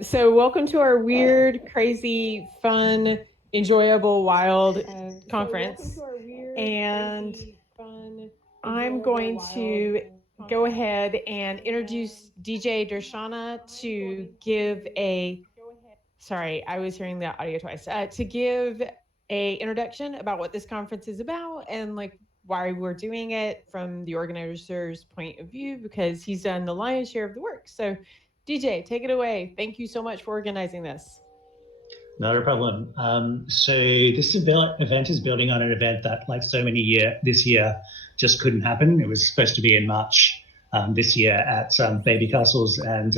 So welcome to our weird, crazy, fun, enjoyable, wild conference. And I'm going to go ahead and introduce DJ Darshana to give a, sorry, I was hearing the audio twice, to give a introduction about what this conference is about and like why we're doing it from the organizer's point of view, because he's done the lion's share of the work. So DJ, take it away. Thank you so much for organizing this. Not a problem. So this event is building on an event that, like so many this year, just couldn't happen. It was supposed to be in March this year at Baby Castles and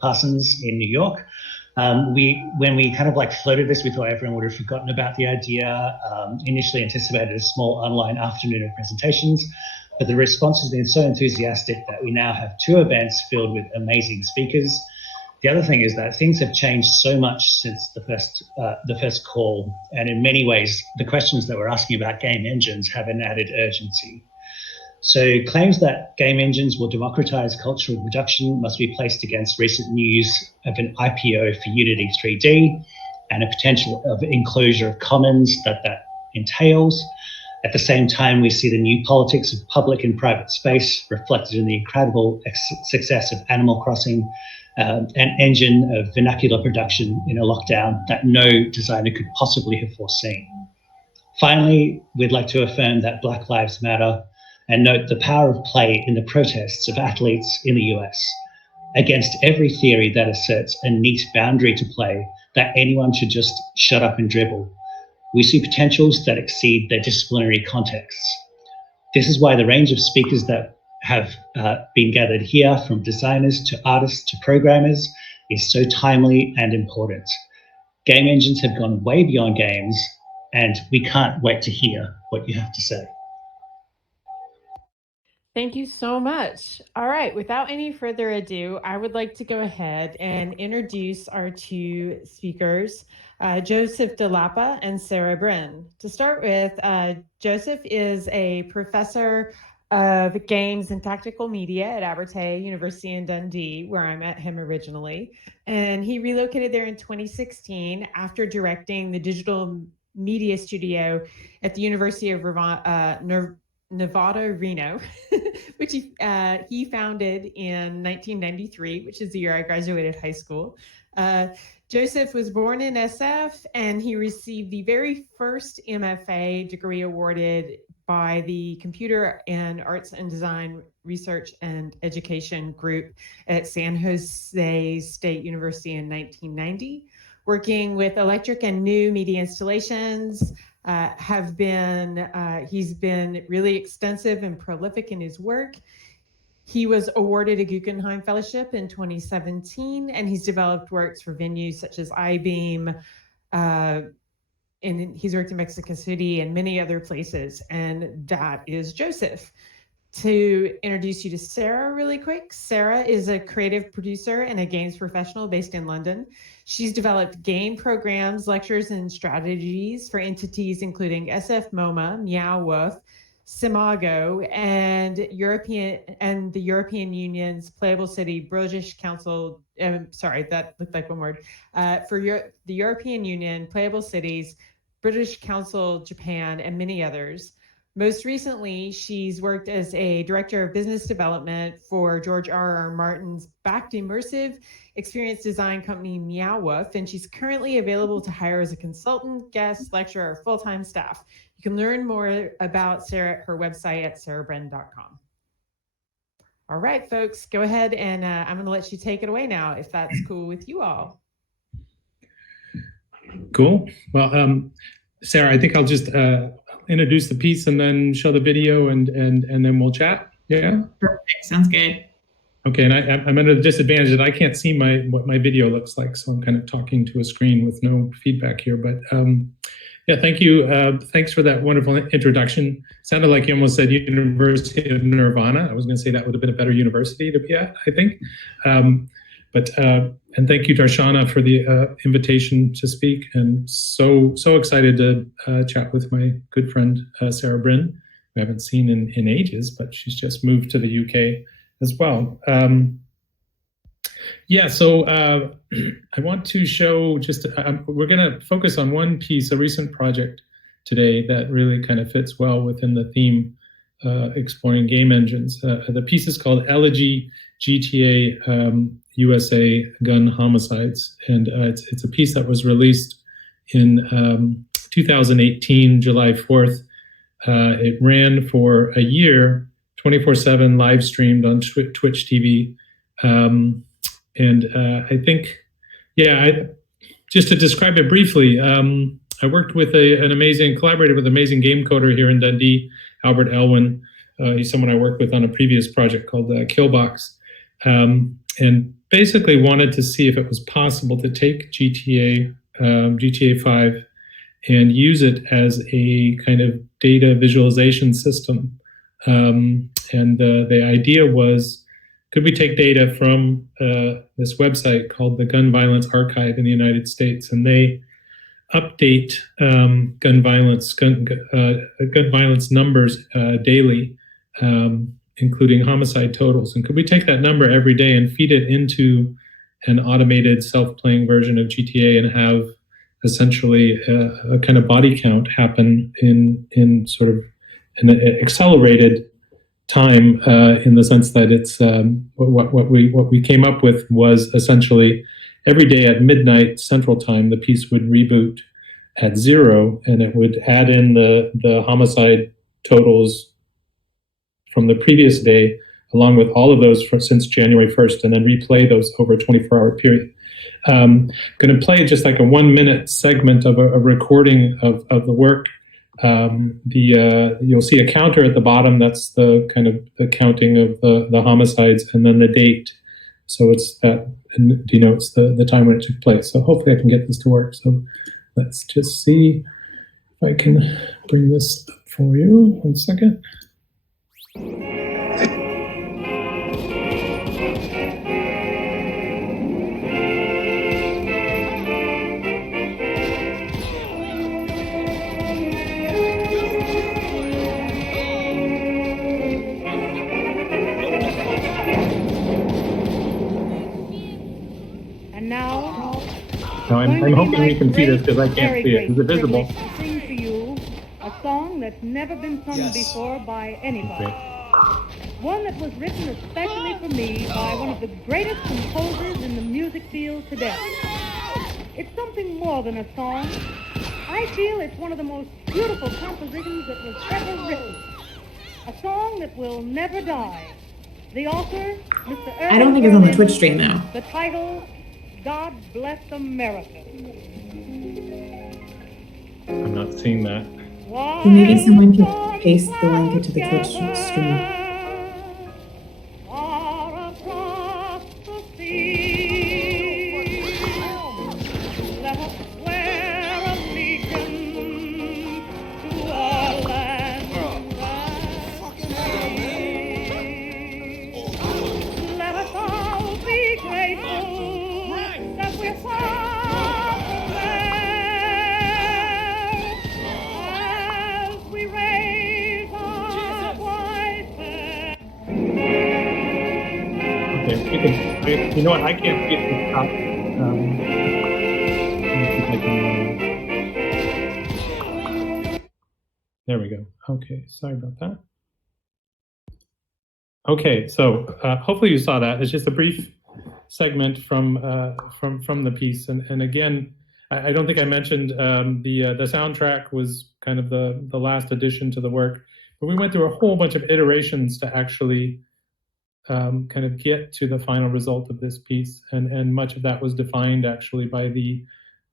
Parsons in New York. When we kind of like floated this, we thought everyone would have forgotten about the idea. Initially anticipated a small online afternoon of presentations, but the response has been so enthusiastic that we now have 2 events filled with amazing speakers. The other thing is that things have changed so much since the first call, and in many ways, the questions that we're asking about game engines have an added urgency. So claims that game engines will democratize cultural production must be placed against recent news of an IPO for Unity 3D and a potential of enclosure of commons that entails. At the same time, we see the new politics of public and private space reflected in the incredible success of Animal Crossing, an engine of vernacular production in a lockdown that no designer could possibly have foreseen. Finally, we'd like to affirm that Black Lives Matter and note the power of play in the protests of athletes in the US against every theory that asserts a neat boundary to play that anyone should just shut up and dribble. We see potentials that exceed their disciplinary contexts. This is why the range of speakers that have been gathered here, from designers to artists to programmers, is so timely and important. Game engines have gone way beyond games, and we can't wait to hear what you have to say. Thank you so much. All right, without any further ado, I would like to go ahead and introduce our 2 speakers, Joseph DeLappe and Sarah Brin. To start with, Joseph is a professor of games and tactical media at Abertay University in Dundee, where I met him originally. And he relocated there in 2016 after directing the digital media studio at the University of Nevada, Reno, which he founded in 1993, which is the year I graduated high school. Joseph was born in SF, and he received the very first MFA degree awarded by the Computer and Arts and Design Research and Education Group at San Jose State University in 1990, working with electric and new media installations. He's been really extensive and prolific in his work. He was awarded a Guggenheim Fellowship in 2017, and he's developed works for venues such as Eyebeam, and he's worked in Mexico City and many other places, and that is Joseph. To introduce you to Sarah really quick, Sarah is a creative producer and a games professional based in London. She's developed game programs, lectures, and strategies for entities including SF MoMA, Meow Wolf, Simago, and the European Union's Playable City British Council. Sorry, that looked like one word. The European Union, Playable Cities, British Council, Japan, and many others. Most recently, she's worked as a director of business development for George R.R. Martin's backed immersive experience design company Meow Wolf, and she's currently available to hire as a consultant, guest, lecturer, or full-time staff. You can learn more about Sarah at her website at sarahbrin.com. All right, folks, go ahead, and I'm going to let you take it away now, if that's cool with you all. Cool. Well, Sarah, I think I'll just introduce the piece and then show the video, and then we'll chat. Yeah. Perfect. Sounds good. Okay, and I'm at a disadvantage that I can't see what my video looks like, so I'm kind of talking to a screen with no feedback here. But yeah, thank you. Thanks for that wonderful introduction. Sounded like you almost said University of Nirvana. I was going to say that would have been a better university to be at, I think. And thank you, Darshana, for the invitation to speak, and so excited to chat with my good friend Sarah Brin, who I haven't seen in ages, but she's just moved to the UK as well. Yeah, so I want to show just, we're going to focus on one piece, a recent project today that really kind of fits well within the theme, exploring game engines. The piece is called Elegy GTA USA Gun Homicides. And it's a piece that was released in 2018, July 4th. It ran for a year, 24/7, live streamed on Twitch TV. I think, just to describe it briefly, I worked with collaborated with an amazing game coder here in Dundee, Albert Elwin. He's someone I worked with on a previous project called Killbox, and basically wanted to see if it was possible to take GTA 5 and use it as a kind of data visualization system. The idea was, could we take data from this website called the Gun Violence Archive in the United States, and they update gun violence numbers daily, including homicide totals. And could we take that number every day and feed it into an automated self-playing version of GTA and have essentially a kind of body count happen in sort of an accelerated time, in the sense that it's what we came up with was essentially every day at midnight Central Time, the piece would reboot at 0, and it would add in the homicide totals from the previous day, along with all of those since January 1st, and then replay those over a 24-hour period. Going to play just like a 1-minute segment of a recording of the work. You'll see a counter at the bottom. That's the kind of the counting of the homicides, and then the date. So it's that denotes the time when it took place. So hopefully I can get this to work. So let's just see if I can bring this up for you. 1 second. Now I'm hoping you can see this because I can't see it. Is it visible? To sing to you a song that's never been sung before by anybody. Okay. One that was written especially for me by one of the greatest composers in the music field today. It's something more than a song. I feel it's one of the most beautiful compositions that was ever written. A song that will never die. The author, Mr. I don't think it's on the Twitch stream now. The title, God Bless America. I'm not seeing that. So maybe someone can paste the link into the Twitch stream. Across the sea, let us swear allegiance to our land. Let us all be grateful that we're far from there as we raise our voices. Okay, you know what? I can't see it from the top. Let me see if I can, there we go. Okay, sorry about that. Okay, so hopefully you saw that. It's just a brief segment from the piece, and again, I don't think I mentioned the soundtrack was kind of the last addition to the work, but we went through a whole bunch of iterations to actually kind of get to the final result of this piece, and much of that was defined actually by the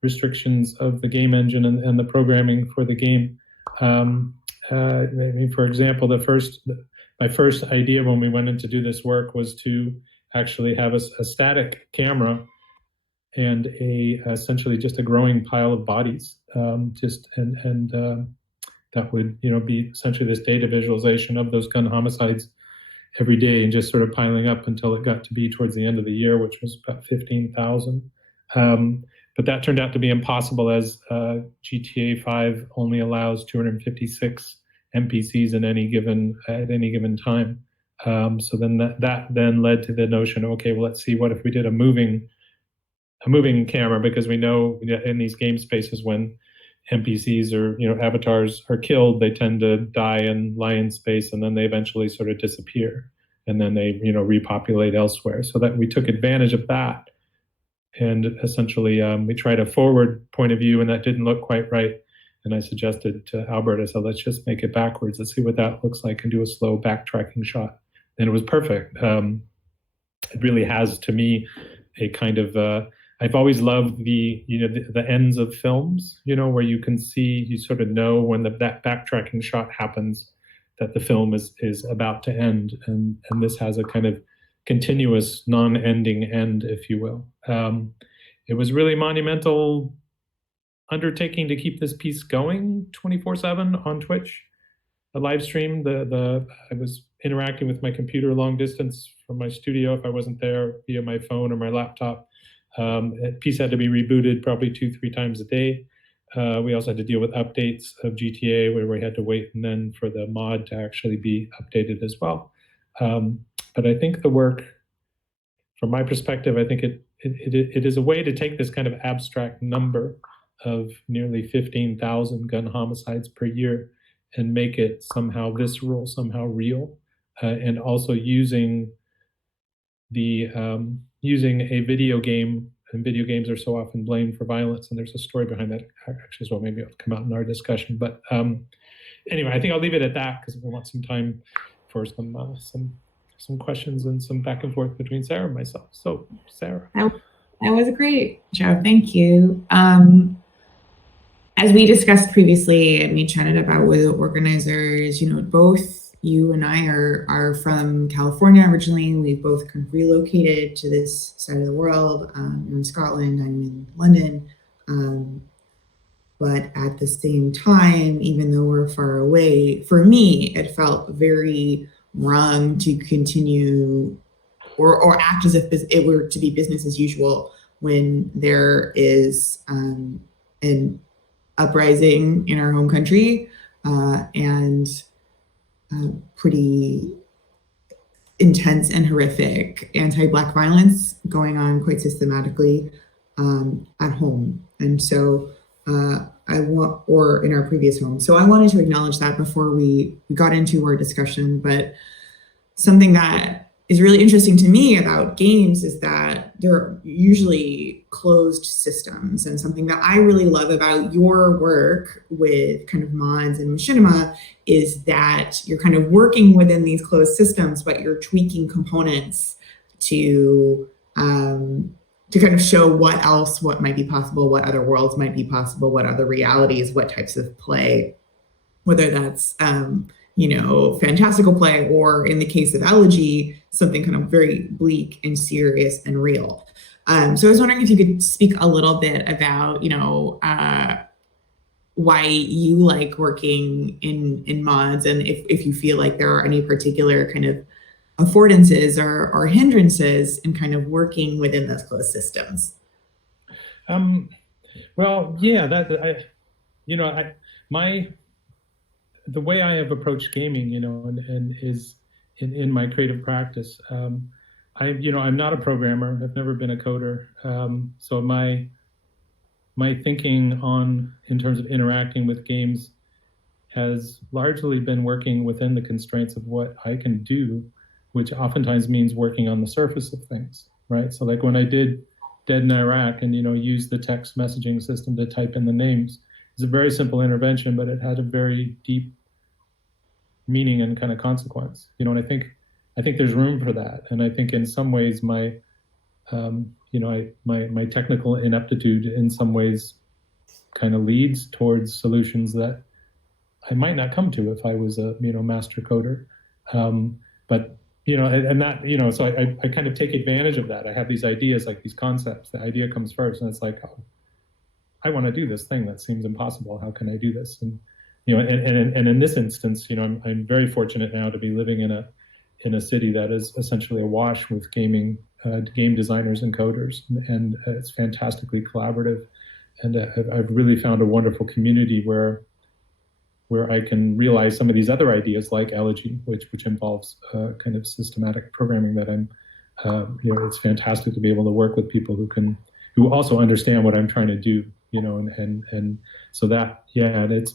restrictions of the game engine and the programming for the game. I mean, for example, my first idea when we went in to do this work was to actually have a static camera and essentially just a growing pile of bodies, that would be essentially this data visualization of those gun homicides every day, and just sort of piling up until it got to be towards the end of the year, which was about 15,000. But that turned out to be impossible, as GTA 5 only allows 256 NPCs at any given time. So then that then led to the notion of, okay, well, let's see, what if we did a moving a moving camera, because we know in these game spaces when NPCs or avatars are killed, they tend to die and lie in space, and then they eventually sort of disappear, and then they repopulate elsewhere. So that we took advantage of that, and essentially we tried a forward point of view, and that didn't look quite right. And I suggested to Albert, I said, let's just make it backwards. Let's see what that looks like, and do a slow backtracking shot. And it was perfect. It really has, to me, a kind of I've always loved the ends of films, where you can see, you sort of know when that backtracking shot happens that the film is about to end, and this has a kind of continuous, non-ending end, if you will. It was really monumental undertaking to keep this piece going 24/7 on Twitch. A live stream, I was interacting with my computer long distance from my studio if I wasn't there, via my phone or my laptop. A piece had to be rebooted probably 2-3 times a day. We also had to deal with updates of GTA, where we had to wait and then for the mod to actually be updated as well. But I think the work, from my perspective, I think it is a way to take this kind of abstract number of nearly 15,000 gun homicides per year and make it somehow visceral, somehow real, and also using a video game, and video games are so often blamed for violence, and there's a story behind that actually as well. Maybe it'll come out in our discussion. But anyway, I think I'll leave it at that, because we want some time for some questions and some back and forth between Sarah and myself. So, Sarah. That was great, Joe. Thank you. As we discussed previously, and we chatted about with the organizers, both you and I are from California originally. We've both kind of relocated to this side of the world. You're in Scotland, I'm in London. But at the same time, even though we're far away, for me, it felt very wrong to continue or act as if it were to be business as usual when there is an uprising in our home country and pretty intense and horrific anti-Black violence going on quite systematically at home. And so or in our previous home. So I wanted to acknowledge that before we got into our discussion. But something that is really interesting to me about games is that they're usually closed systems. And something that I really love about your work with kind of mods and machinima is that you're kind of working within these closed systems, but you're tweaking components to kind of show what might be possible, what other worlds might be possible, what other realities, what types of play, whether that's fantastical play, or in the case of Elegy, something kind of very bleak and serious and real. So I was wondering if you could speak a little bit about, why you like working in mods, and if you feel like there are any particular kind of affordances or hindrances in kind of working within those closed systems. Well, yeah, the way I have approached gaming, and is in my creative practice, I'm not a programmer. I've never been a coder. So my thinking in terms of interacting with games has largely been working within the constraints of what I can do, which oftentimes means working on the surface of things, right? So like when I did Dead in Iraq and, used the text messaging system to type in the names, it's a very simple intervention, but it had a very deep meaning and kind of consequence, and I think there's room for that. And I think in some ways my technical ineptitude in some ways kind of leads towards solutions that I might not come to if I was a master coder. But and that so I kind of take advantage of that. I have these ideas, like these concepts. The idea comes first, and it's like, oh, I want to do this thing that seems impossible. How can I do this? And and in this instance, I'm very fortunate now to be living in a city that is essentially awash with game designers and coders, and it's fantastically collaborative. And I've really found a wonderful community where I can realize some of these other ideas, like Elegy, which involves kind of systematic programming that I'm. It's fantastic to be able to work with people who who also understand what I'm trying to do, and so that,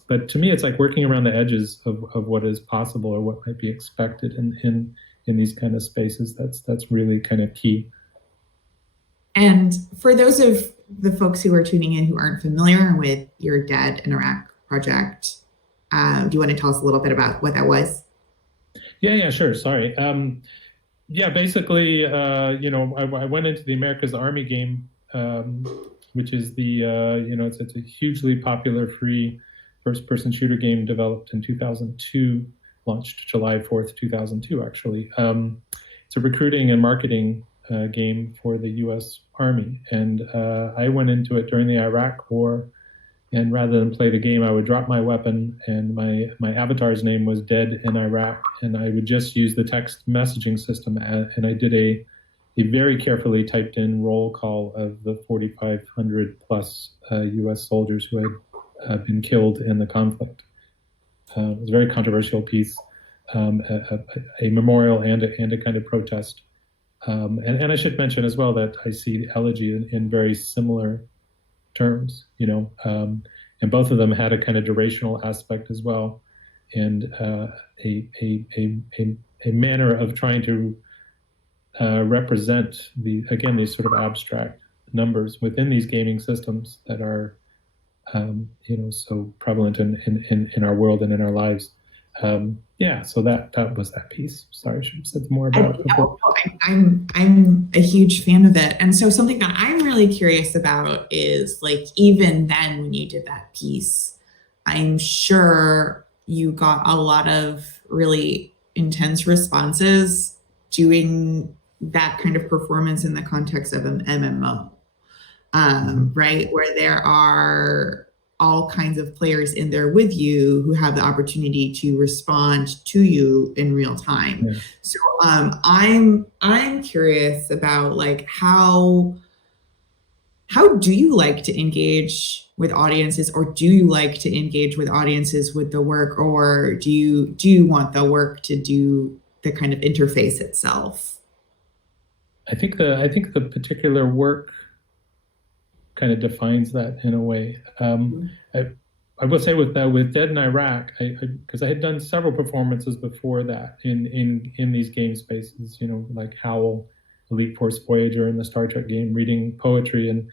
but to me, it's like working around the edges of what is possible or what might be expected in these kind of spaces. That's really kind of key. And for those of the folks who are tuning in who aren't familiar with your Dead in Iraq project, do you want to tell us a little bit about what that was? Yeah, sure. Sorry. Basically, I went into the America's Army game, which is the, it's a hugely popular free first-person shooter game developed in 2002, launched July 4th, 2002, actually. It's a recruiting and marketing game for the U.S. Army. And I went into it during the Iraq War, and rather than play the game, I would drop my weapon, and my avatar's name was Dead in Iraq, and I would just use the text messaging system, and I did a very carefully typed in roll call of the 4,500 plus U.S. soldiers who had been killed in the conflict. It was a very controversial piece, a memorial and a kind of protest. And I should mention as well that I see elegy in very similar terms, and both of them had a kind of durational aspect as well, and a manner of trying to represent these sort of abstract numbers within these gaming systems that are, so prevalent in our world and in our lives. So that was that piece. Sorry, I should have said more about it. I'm a huge fan of it. And so something that I'm really curious about is, like, even then when you did that piece, I'm sure you got a lot of really intense responses doing that kind of performance in the context of an MMO, right? Where there are all kinds of players in there with you who have the opportunity to respond to you in real time. Yeah. So I'm curious about, like, how do you like to engage with audiences, or do you like to engage with audiences with the work, or do you want the work to do the kind of interface itself? I think the particular work kind of defines that in a way. I will say with Dead in Iraq, because I had done several performances before that in these game spaces, like Howl, Elite Force Voyager, and the Star Trek game, reading poetry, and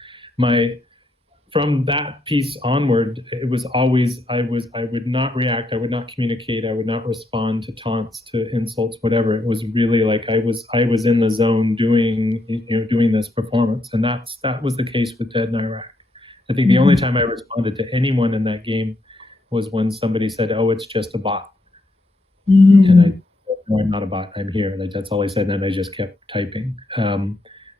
from that piece onward, it was always I would not react, I would not communicate, I would not respond to taunts, to insults, whatever. It was really like I was in the zone doing this performance, and that was the case with Dead in Iraq. I think the only time I responded to anyone in that game was when somebody said, "Oh, it's just a bot," and no, I'm not a bot. I'm here. Like, that's all I said, and then I just kept typing.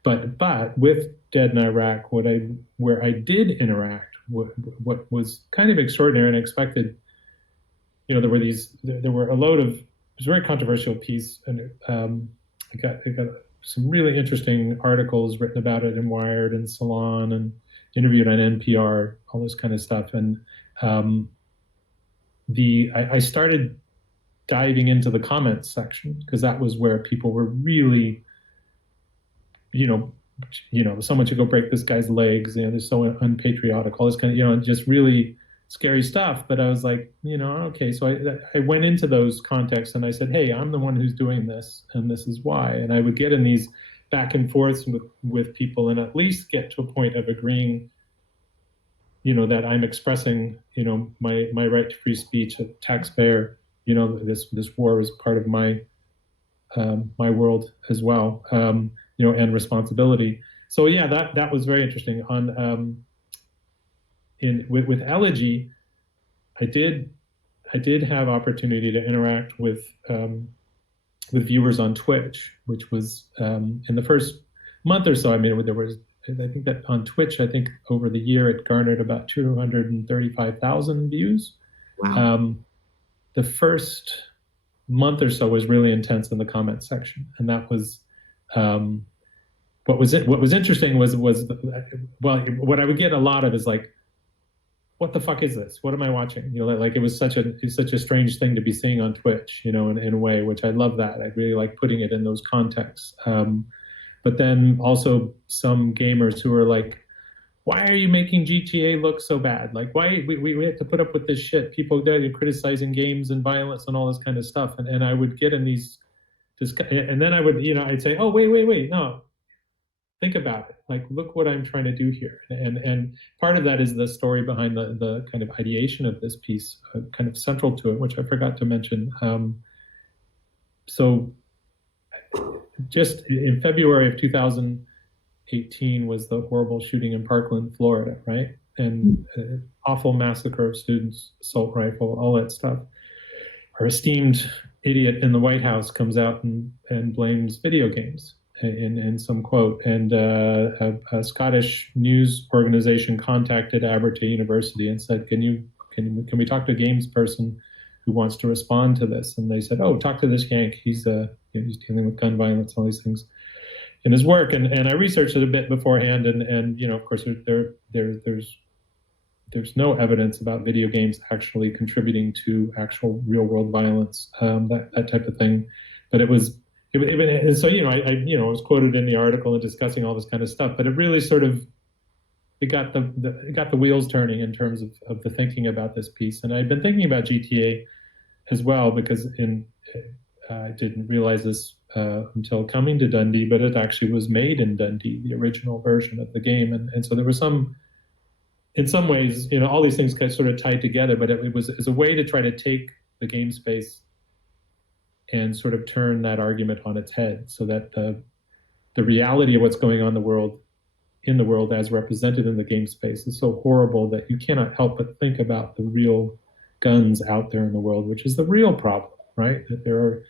But with Dead in Iraq, where I did interact, what was kind of extraordinary and unexpected, there were a load of, it was a very controversial piece, and I got some really interesting articles written about it in Wired and Salon, and interviewed on NPR, all this kind of stuff, and I started diving into the comments section, because that was where people were really, someone should go break this guy's legs, they're so unpatriotic, all this kind of, just really scary stuff. But I was like, okay, so I went into those contexts and I said, hey, I'm the one who's doing this, and this is why. And I would get in these back and forths with people, and at least get to a point of agreeing, that I'm expressing, my right to free speech, a taxpayer, this war is part of my world as well, and responsibility. So yeah, that was very interesting. With Elegy, I did have opportunity to interact with viewers on Twitch, which was in the first month or so. I mean, I think that on Twitch, over the year it garnered about 235,000 views. Wow. The first month or so was really intense in the comment section, and that was what was interesting was what I would get a lot of is like, what the fuck is this? What am I watching? Like, it was such a strange thing to be seeing on Twitch, in a way, which I love that. I really like putting it in those contexts. But then also some gamers who are like, why are you making GTA look so bad? Like, why we have to put up with this shit? People that are criticizing games and violence and all this kind of stuff. And I would get in these, and then I would, I'd say, oh, wait, no, think about it. Like, look what I'm trying to do here. And part of that is the story behind the kind of ideation of this piece, kind of central to it, which I forgot to mention. So just in February of 2018 was the horrible shooting in Parkland, Florida, right? And awful massacre of students, assault rifle, all that stuff. Our esteemed idiot in the White House comes out and blames video games in some quote. And a Scottish news organization contacted Abertay University and said, can we talk to a games person who wants to respond to this? And they said, oh, talk to this Yank. He's he's dealing with gun violence, all these things in his work. And I researched it a bit beforehand. And of course, there's no evidence about video games actually contributing to actual real world violence, that type of thing. But and so, I was quoted in the article and discussing all this kind of stuff, but it really sort of, it got the wheels turning in terms of the thinking about this piece. And I'd been thinking about GTA as well, because I didn't realize this until coming to Dundee, but it actually was made in Dundee, the original version of the game. And so there was in some ways, all these things kind of sort of tied together, but it was as a way to try to take the game space and sort of turn that argument on its head, so that the reality of what's going on in the world as represented in the game space is so horrible that you cannot help but think about the real guns out there in the world, which is the real problem, right? That there are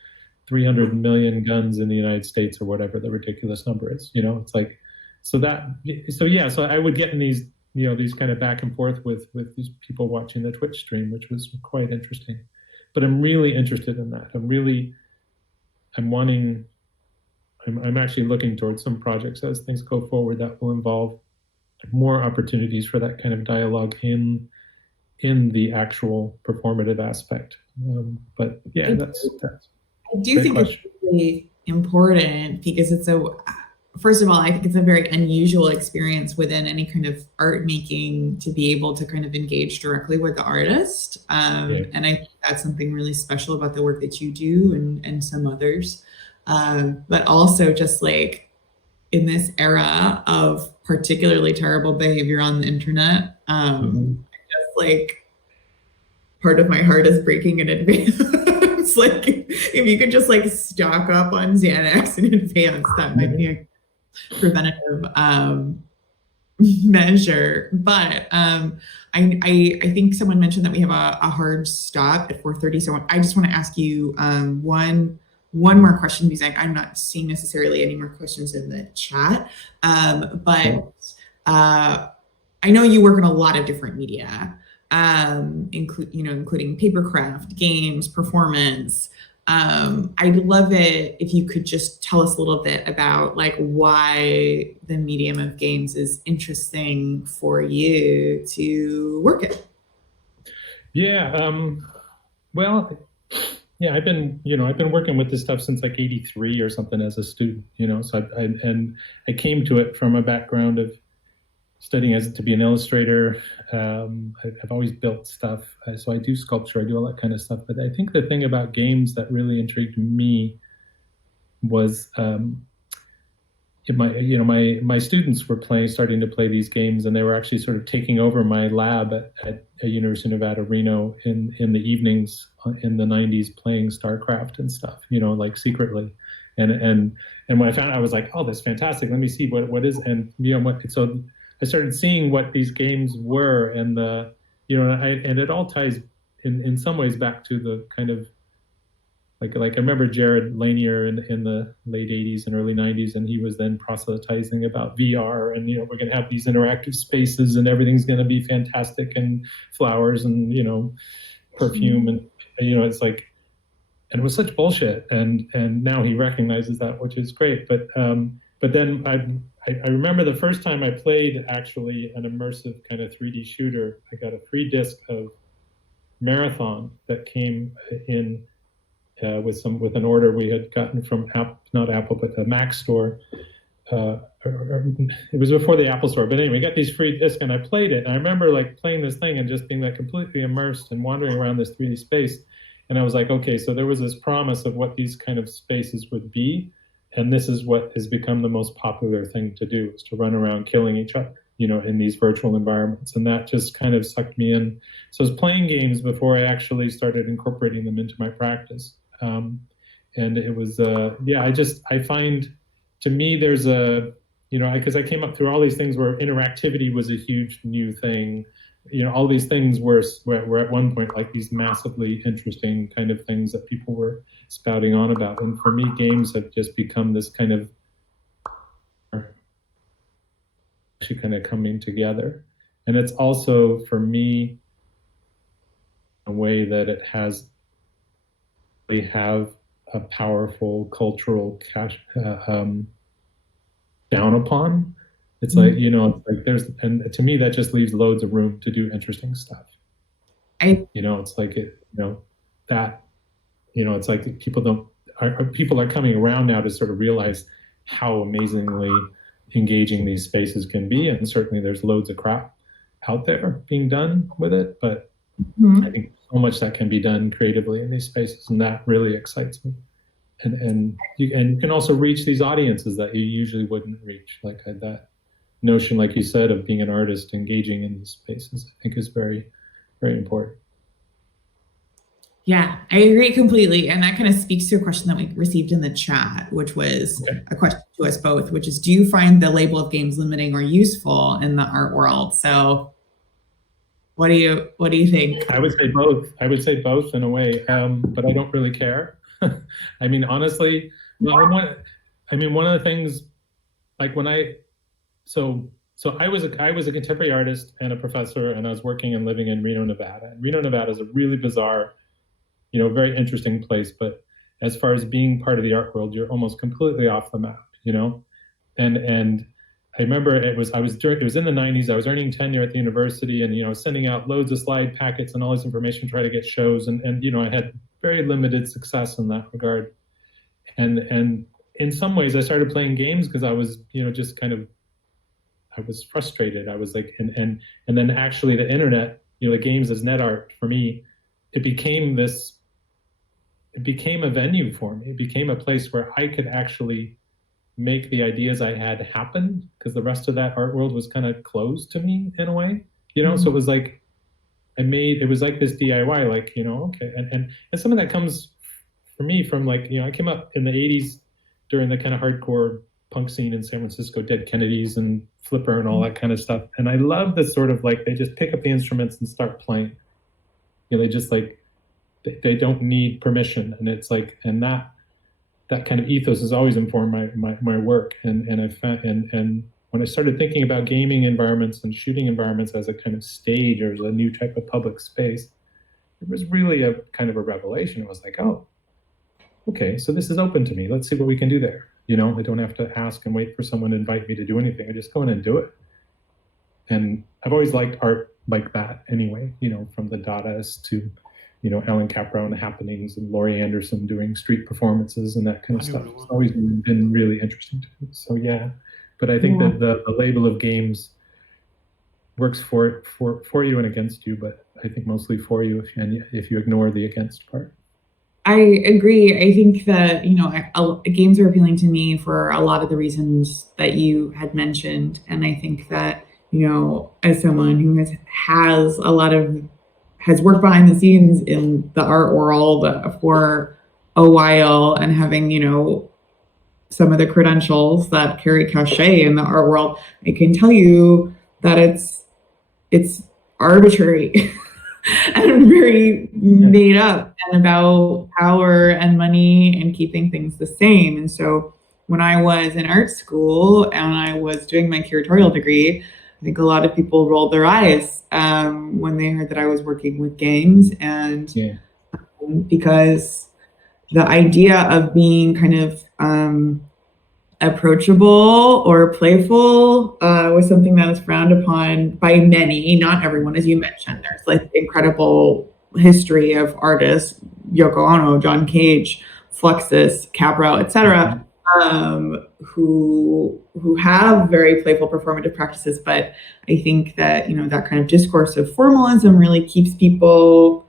300 million guns in the United States, or whatever the ridiculous number is. It's like, so I would get in these, these kind of back and forth with these people watching the Twitch stream, which was quite interesting. But I'm really interested in that. I'm actually looking towards some projects as things go forward that will involve more opportunities for that kind of dialogue in the actual performative aspect. But yeah, that's I do think it's really important, because first of all, I think it's a very unusual experience within any kind of art making to be able to kind of engage directly with the artist. And I think that's something really special about the work that you do and some others. But also just like in this era of particularly terrible behavior on the internet, just like part of my heart is breaking in advance. Like if you could just like stock up on Xanax in advance, that might be a preventative measure. But I think someone mentioned that we have a hard stop at 4:30. So I just want to ask you one more question, because I'm not seeing necessarily any more questions in the chat. But I know you work in a lot of different media, including papercraft, games, performance. I'd love it if you could just tell us a little bit about like why the medium of games is interesting for you to work in. Yeah. Well, yeah, I've been working with this stuff since like '83 or something as a student, so I came to it from a background of studying to be an illustrator. I've always built stuff, so I do sculpture, I do all that kind of stuff. But I think the thing about games that really intrigued me was my students were starting to play these games, and they were actually sort of taking over my lab at University of Nevada, Reno in the evenings in the 90s, playing StarCraft and stuff, like secretly. And when I found out, I was like, oh, that's fantastic. Let me see what is, and so I started seeing what these games were, and and it all ties in some ways back to the kind of like I remember Jared Lanier in the late 80s and early 90s, and he was then proselytizing about VR, and we're going to have these interactive spaces and everything's going to be fantastic, and flowers and perfume, and it's like, and it was such bullshit, and now he recognizes that, which is great. But then I remember the first time I played actually an immersive kind of 3D shooter. I got a free disc of Marathon that came in with an order we had gotten from not Apple, but the Mac store it was before the Apple Store, but anyway, we got these free discs and I played it. And I remember like playing this thing and just being like completely immersed and wandering around this 3D space. And I was like, okay, so there was this promise of what these kind of spaces would be. And this is what has become the most popular thing to do, is to run around killing each other, you know, in these virtual environments. And that just kind of sucked me in. So I was playing games before I actually started incorporating them into my practice. And it was, I find, to me, there's a, you know, because I came up through all these things where interactivity was a huge new thing. You know, all these things were at one point like these massively interesting kind of things that people were spouting on about. And for me, games have just become this kind of actually kind of coming together. And it's also, for me, a way that it has, we have a powerful cultural down upon. It's like, you know, it's like there's, and to me, that just leaves loads of room to do interesting stuff. You know, it's like, it, you know, that, you know, it's like people are coming around now to sort of realize how amazingly engaging these spaces can be. And certainly there's loads of crap out there being done with it, but I think so much that can be done creatively in these spaces, and that really excites me. And you can also reach these audiences that you usually wouldn't reach. Like that notion, like you said, of being an artist engaging in these spaces, I think is very, very important. Yeah, I agree completely. And that kind of speaks to a question that we received in the chat, which was a question to us both, which is, do you find the label of games limiting or useful in the art world? So what do you think? I would say both. I would say both in a way, but I don't really care. I mean, honestly, one of the things, like when so I was a contemporary artist and a professor, and I was working and living in Reno, Nevada. And Reno, Nevada is a really bizarre, you know, very interesting place. But as far as being part of the art world, you're almost completely off the map, you know. And I remember it was in the 90s. I was earning tenure at the university, and, you know, sending out loads of slide packets and all this information to try to get shows. And you know, I had very limited success in that regard. And in some ways, I started playing games because I was, you know, just kind of, I was frustrated. I was like, and then actually the internet, you know, the games as net art for me, it became a venue for me. It became a place where I could actually make the ideas I had happen, because the rest of that art world was kind of closed to me in a way, you know? So it was like, it was like this DIY, like, you know, okay. And some of that comes for me from, like, you know, I came up in the 80s during the kind of hardcore punk scene in San Francisco, Dead Kennedys and Flipper and all that kind of stuff. And I love this sort of like, they just pick up the instruments and start playing. You know, they just like, they don't need permission. And it's like, and that kind of ethos has always informed my work. And I found, and when I started thinking about gaming environments and shooting environments as a kind of stage or as a new type of public space, it was really a kind of a revelation. It was like, oh, okay, so this is open to me. Let's see what we can do there. You know, I don't have to ask and wait for someone to invite me to do anything. I just go in and do it. And I've always liked art like that anyway, you know, from the Dadaists to, you know, Ellen Capra and the Happenings and Laurie Anderson doing street performances and that kind of stuff. It's always been really interesting to me. So yeah, but I think that the label of games works for you and against you, but I think mostly for you if you ignore the against part. I agree. I think that, you know, games are appealing to me for a lot of the reasons that you had mentioned. And I think that, you know, as someone who has worked behind the scenes in the art world for a while, and having, you know, some of the credentials that carry cachet in the art world, I can tell you that it's arbitrary and very made up and about power and money and keeping things the same. And so when I was in art school and I was doing my curatorial degree, I think a lot of people rolled their eyes when they heard that I was working with games. And because the idea of being kind of approachable or playful was something that was frowned upon by many, not everyone, as you mentioned. There's like incredible history of artists, Yoko Ono, John Cage, Fluxus, Capra, etc., who have very playful performative practices. But I think that, you know, that kind of discourse of formalism really keeps people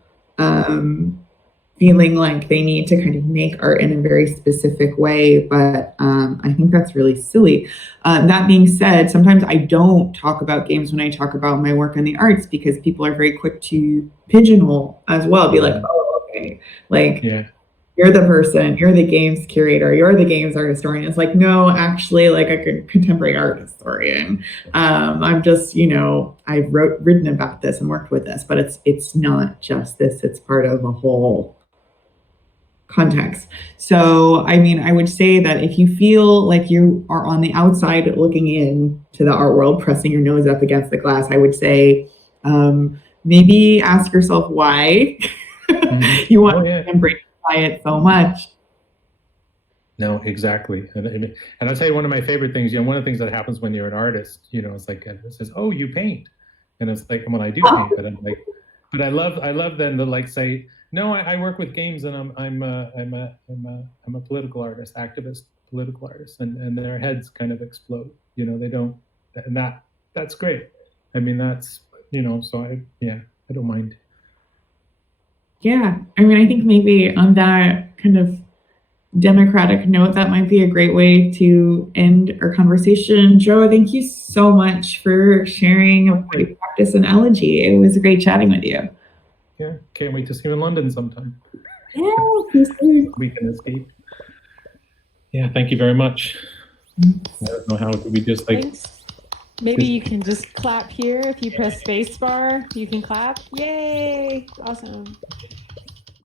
feeling like they need to kind of make art in a very specific way. But I think that's really silly. That being said, sometimes I don't talk about games when I talk about my work in the arts, because people are very quick to pigeonhole as well, be like, oh, okay, like, you're the person, you're the games curator, you're the games art historian. It's like, no, actually, like a contemporary art historian. I'm just, you know, I've written about this and worked with this, but it's not just this, it's part of a whole context. So, I mean, I would say that if you feel like you are on the outside looking in to the art world, pressing your nose up against the glass, I would say maybe ask yourself why you want to embrace it so much. No, exactly. And I'll tell you, one of my favorite things, you know, one of the things that happens when you're an artist, you know, it's like, it says, oh, you paint. And it's like, well, I do paint, but I'm like, but I love then to like say, no, I work with games, and I'm a political artist, activist, political artist, and their heads kind of explode. You know, they don't, and that's great. I mean, that's, you know, so I don't mind. Yeah, I mean, I think maybe on that kind of democratic note, that might be a great way to end our conversation. Joe, thank you so much for sharing a great practice in elegy. It was great chatting with you. Yeah, can't wait to see you in London sometime. Yeah, we can escape. Yeah, thank you very much. I don't know how we just like. Thanks. Maybe you can just clap here. If you press spacebar, you can clap. Yay! Awesome.